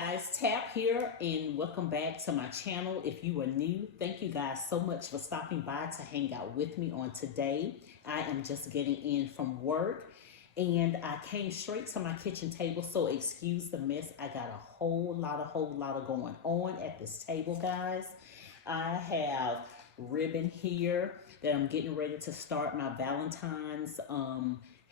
guys, Tap here, and welcome back to my channel. If you are new, thank you guys so much for stopping by to hang out with me on today. I am just getting in from work and I came straight to my kitchen table, so excuse the mess. I got a whole lot of going on at this table, guys. I have ribbon here that I'm getting ready to start my Valentine's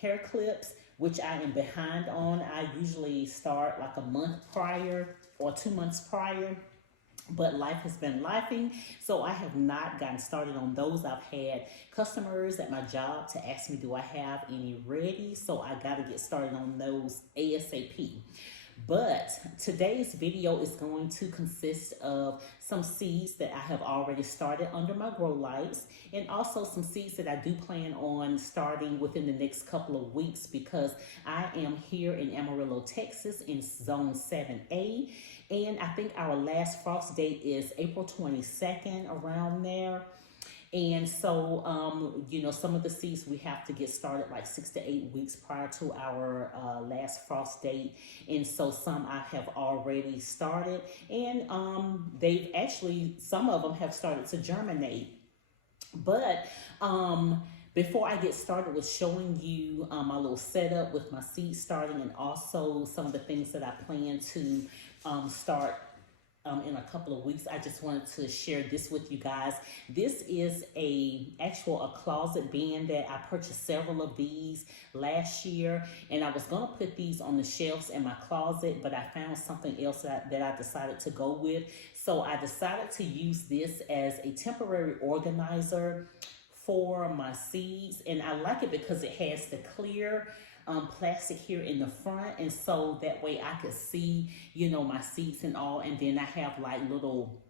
hair clips, which I am behind on. I usually start like a month prior or 2 months prior, but life has been lifing, so I have not gotten started on those. I've had customers at my job to ask me, do I have any ready? So I got to get started on those ASAP. But today's video is going to consist of some seeds that I have already started under my grow lights, and also some seeds that I do plan on starting within the next couple of weeks, because I am here in Amarillo, Texas in zone 7A, and I think our last frost date is April 22nd, around there. And so, some of the seeds we have to get started like 6 to 8 weeks prior to our last frost date. And so some I have already started, and they've actually, some of them have started to germinate. But before I get started with showing you my little setup with my seed starting, and also some of the things that I plan to start in a couple of weeks, I just wanted to share this with you guys. This is a closet bin that I purchased several of these last year, and I was gonna put these on the shelves in my closet, but I found something else that I decided to go with. So I decided to use this as a temporary organizer for my seeds, and I like it because it has the clear plastic here in the front, and so that way I could see, my seeds and all. And then I have like little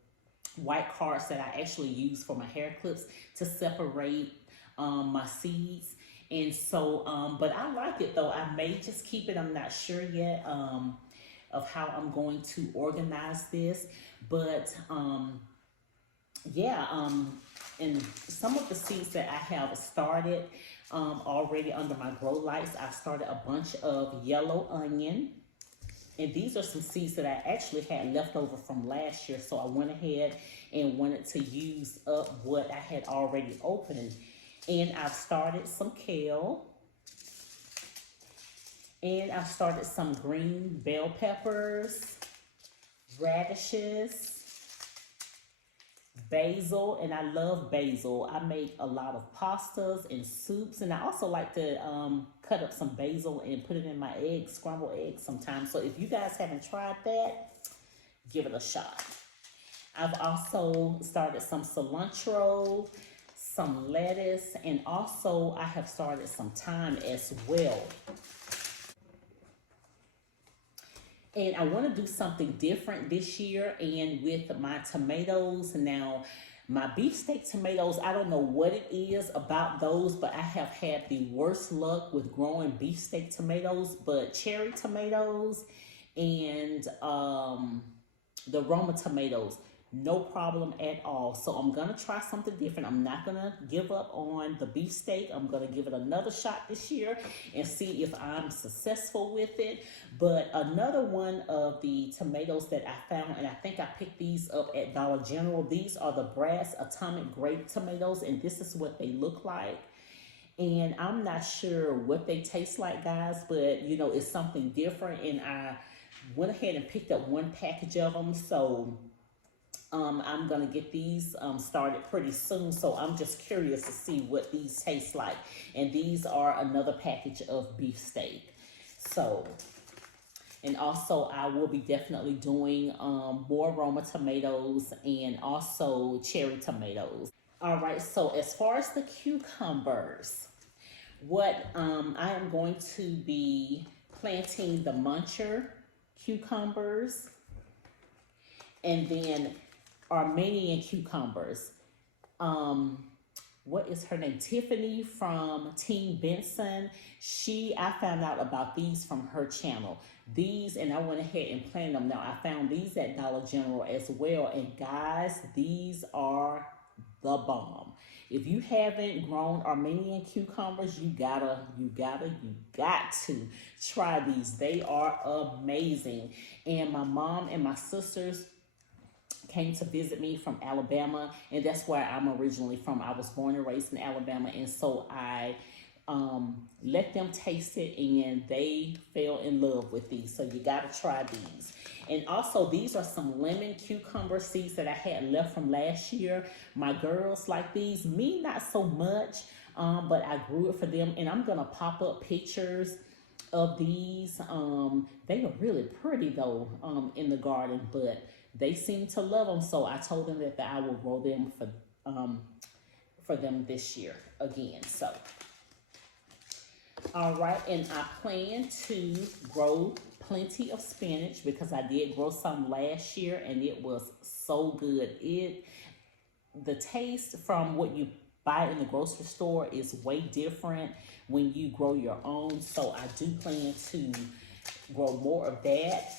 white cards that I actually use for my hair clips to separate my seeds. And so, but I like it though. I may just keep it. I'm not sure yet of how I'm going to organize this, but and some of the seeds that I have started already under my grow lights. I started a bunch of yellow onion, and these are some seeds that I actually had left over from last year, so I went ahead and wanted to use up what I had already opened. And I've started some kale, and I've started some green bell peppers, radishes, basil, and I love basil. I make a lot of pastas and soups, and I also like to cut up some basil and put it in my eggs, scrambled eggs sometimes. So if you guys haven't tried that, give it a shot. I've also started some cilantro, some lettuce, and also I have started some thyme as well. And I want to do something different this year, and with my tomatoes. Now, my beefsteak tomatoes, I don't know what it is about those, but I have had the worst luck with growing beefsteak tomatoes. But cherry tomatoes and the Roma tomatoes, no problem at all. So I'm gonna try something different. I'm not gonna give up on the beefsteak. I'm gonna give it another shot this year and see if I'm successful with it. But another one of the tomatoes that I found, and I think I picked these up at Dollar General, these are the Brass Atomic Grape tomatoes, and this is what they look like. And I'm not sure what they taste like, guys, but it's something different, and I went ahead and picked up one package of them. So I'm gonna get these started pretty soon, so I'm just curious to see what these taste like. And these are another package of beefsteak. So, and also I will be definitely doing more Roma tomatoes and also cherry tomatoes. All right, so as far as the cucumbers, what I am going to be planting the muncher cucumbers, and then Armenian cucumbers. What is her name? Tiffany from Team Benson. I found out about these from her channel. These, and I went ahead and planted them. Now, I found these at Dollar General as well. And guys, these are the bomb. If you haven't grown Armenian cucumbers, you got to try these. They are amazing. And my mom and my sisters came to visit me from Alabama, and that's where I'm originally from. I was born and raised in Alabama, and so I let them taste it, and they fell in love with these. So you got to try these. And also, these are some lemon cucumber seeds that I had left from last year. My girls like these, me not so much, but I grew it for them, and I'm gonna pop up pictures of these. They are really pretty though in the garden, but they seem to love them, so I told them that I will grow them for them this year again. So, all right, and I plan to grow plenty of spinach because I did grow some last year, and it was so good. The taste from what you buy in the grocery store is way different when you grow your own. So I do plan to grow more of that.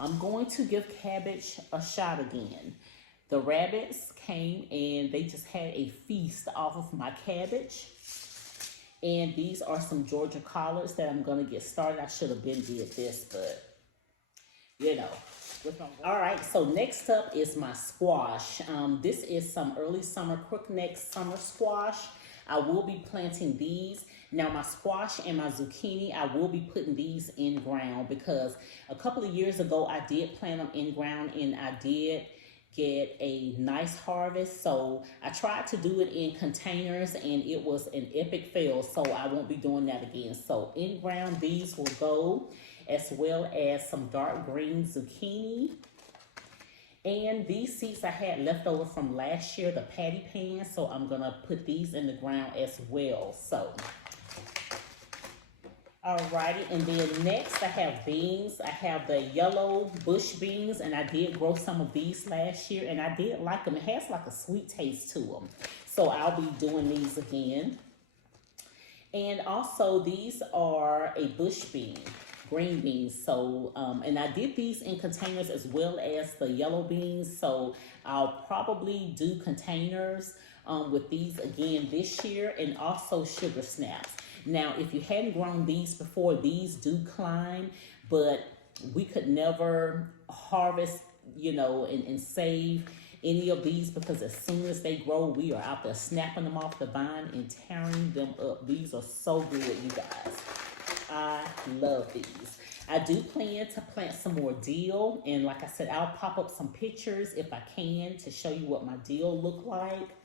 I'm going to give cabbage a shot again. The rabbits came and they just had a feast off of my cabbage. And these are some Georgia collards that I'm going to get started. I should have been did this, but you know. All right, so next up is my squash. This is some early summer crookneck summer squash. I will be planting these. Now my squash and my zucchini, I will be putting these in ground because a couple of years ago I did plant them in ground and I did get a nice harvest. So I tried to do it in containers and it was an epic fail. So I won't be doing that again. So in ground these will go, as well as some dark green zucchini. And these seeds I had left over from last year, the patty pan. So I'm gonna put these in the ground as well. So alrighty, and then next I have beans. I have the yellow bush beans, and I did grow some of these last year, and I did like them. It has like a sweet taste to them. So I'll be doing these again. And also these are a bush bean, green beans. So, and I did these in containers as well as the yellow beans. So I'll probably do containers with these again this year, and also sugar snaps. Now, if you hadn't grown these before, these do climb, but we could never harvest, you know, and save any of these because as soon as they grow, we are out there snapping them off the vine and tearing them up. These are so good, you guys. I love these. I do plan to plant some more dill, and like I said, I'll pop up some pictures if I can to show you what my dill look like.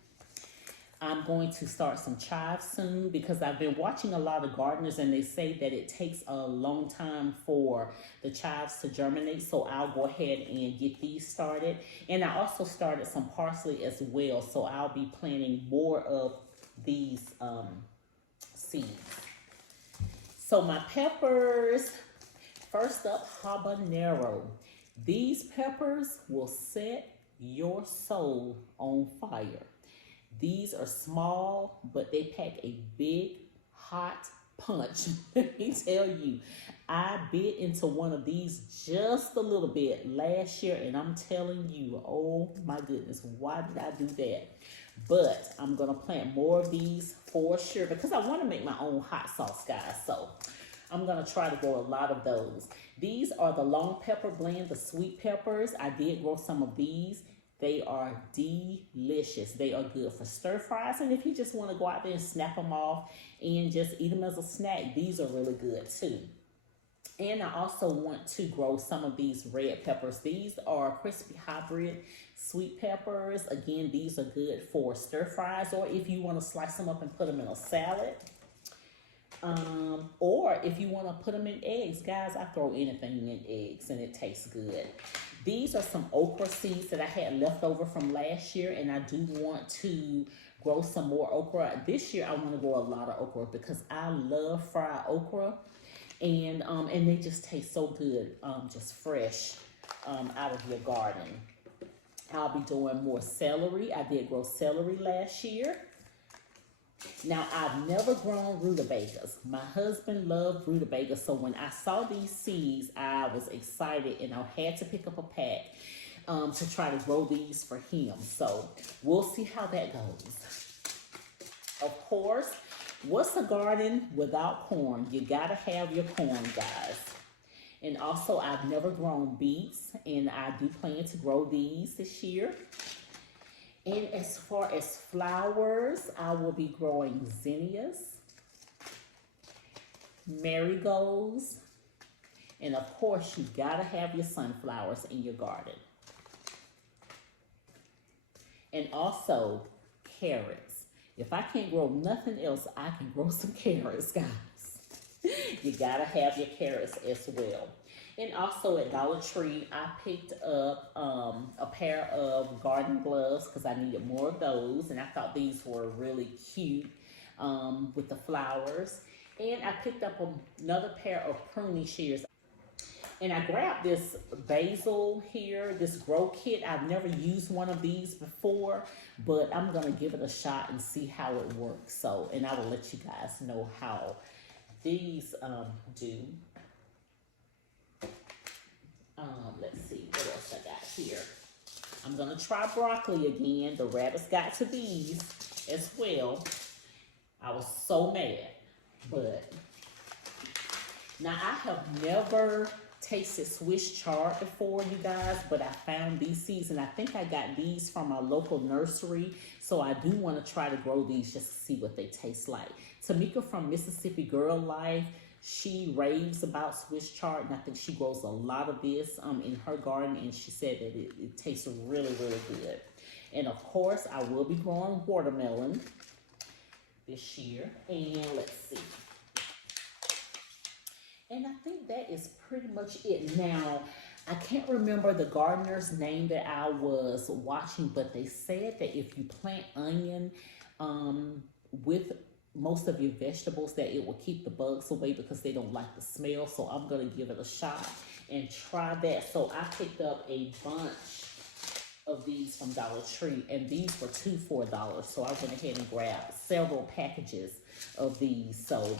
I'm going to start some chives soon because I've been watching a lot of gardeners and they say that it takes a long time for the chives to germinate. So I'll go ahead and get these started. And I also started some parsley as well. So I'll be planting more of these seeds. So my peppers, first up, habanero. These peppers will set your soul on fire. These are small, but they pack a big, hot punch. Let me tell you, I bit into one of these just a little bit last year, and I'm telling you, oh my goodness, why did I do that? But I'm going to plant more of these for sure because I want to make my own hot sauce, guys. So I'm going to try to grow a lot of those. These are the long pepper blend, the sweet peppers. I did grow some of these. They are delicious. They are good for stir fries. And if you just want to go out there and snap them off and just eat them as a snack, these are really good too. And I also want to grow some of these red peppers. These are crispy hybrid sweet peppers. Again, these are good for stir fries, or if you want to slice them up and put them in a salad. Or if you want to put them in eggs. Guys, I throw anything in eggs and it tastes good. These are some okra seeds that I had left over from last year, and I do want to grow some more okra. This year I want to grow a lot of okra because I love fried okra, and they just taste so good, just fresh out of your garden. I'll be doing more celery. I did grow celery last year. Now, I've never grown rutabagas. My husband loved rutabagas, so when I saw these seeds, I was excited, and I had to pick up a pack to try to grow these for him. So we'll see how that goes. of course, what's a garden without corn? You gotta have your corn, guys. And also, I've never grown beets, and I do plan to grow these this year. And as far as flowers, I will be growing zinnias, marigolds, and of course, you gotta have your sunflowers in your garden. And also, carrots. If I can't grow nothing else, I can grow some carrots, guys. You gotta have your carrots as well. And also at Dollar Tree, I picked up a pair of garden gloves because I needed more of those. And I thought these were really cute with the flowers. And I picked up another pair of pruning shears. And I grabbed this basil here, this grow kit. I've never used one of these before, but I'm gonna give it a shot and see how it works. So, and I will let you guys know how these do. Let's see what else I got here. I'm gonna try broccoli again. The rabbits got to these as well. I was so mad, but now I have never tasted Swiss chard before, you guys, but I found these seeds, and I think I got these from a local nursery, so I do want to try to grow these just to see what they taste like. Tamika from Mississippi Girl Life, she raves about Swiss chard, and I think she grows a lot of this in her garden, and she said that it tastes really, really good. And of course, I will be growing watermelon this year, and let's see. And I think that is pretty much it. Now, I can't remember the gardener's name that I was watching, but they said that if you plant onion with most of your vegetables, that it will keep the bugs away because they don't like the smell. So I'm going to give it a shot and try that. So I picked up a bunch of these from Dollar Tree, and these were $2 for $1. So I went ahead and grabbed several packages of these. So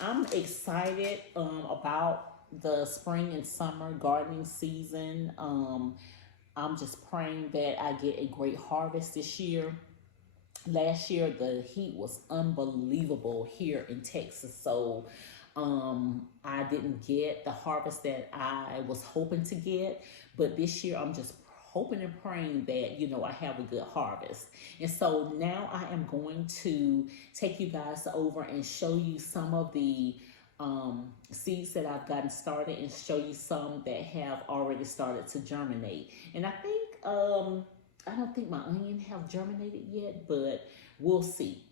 I'm excited about the spring and summer gardening season. I'm just praying that I get a great harvest this year. Last year, the heat was unbelievable here in Texas. So I didn't get the harvest that I was hoping to get. But this year, I'm just hoping and praying that, you know, I have a good harvest. And so now I am going to take you guys over and show you some of the seeds that I've gotten started, and show you some that have already started to germinate. And I think, I don't think my onion have germinated yet, but we'll see.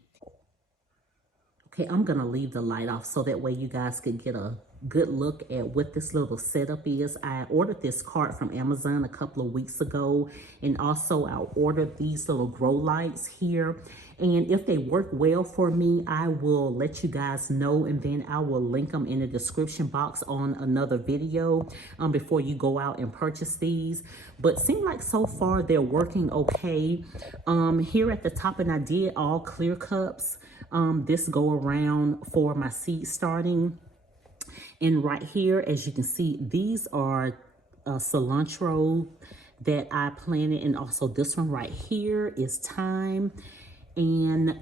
Okay, I'm gonna leave the light off so that way you guys can get a good look at what this little setup is. I ordered this cart from Amazon a couple of weeks ago, and also I ordered these little grow lights here. And if they work well for me, I will let you guys know, and then I will link them in the description box on another video before you go out and purchase these. But seem like so far they're working okay. Here at the top, and I did all clear cups this go around for my seed starting. And right here, as you can see, these are cilantro that I planted, and also this one right here is thyme. And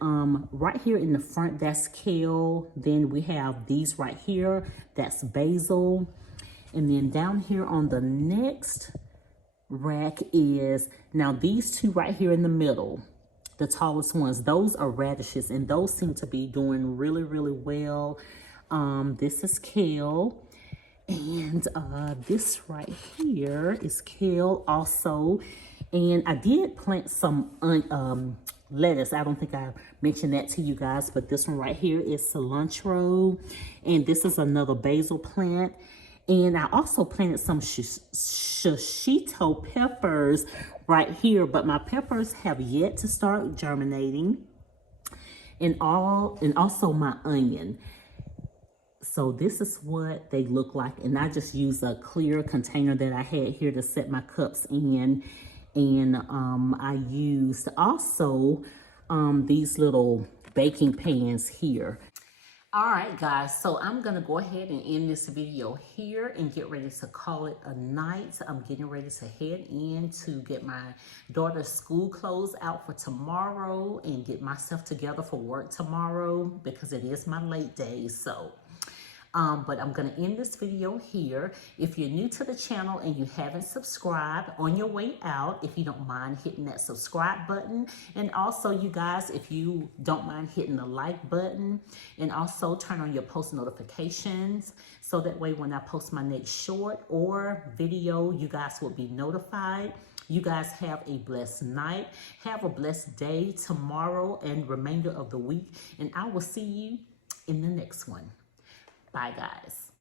right here in the front, that's kale. Then we have these right here, that's basil. And then down here on the next rack is, now these two right here in the middle, the tallest ones, those are radishes, and those seem to be doing really, really well. This is kale, and this right here is kale also. And I did plant some lettuce. I don't think I mentioned that to you guys, but this one right here is cilantro, and this is another basil plant. And I also planted some shishito peppers right here, but my peppers have yet to start germinating. And also my onion. So this is what they look like, and I just use a clear container that I had here to set my cups in. And I used also these little baking pans here. All right, guys, so I'm going to go ahead and end this video here and get ready to call it a night. I'm getting ready to head in to get my daughter's school clothes out for tomorrow and get myself together for work tomorrow because it is my late day. So but I'm going to end this video here. If you're new to the channel and you haven't subscribed, on your way out, if you don't mind hitting that subscribe button. And also, you guys, if you don't mind hitting the like button, and also turn on your post notifications so that way when I post my next short or video, you guys will be notified. You guys have a blessed night. Have a blessed day tomorrow and remainder of the week. And I will see you in the next one. Bye, guys.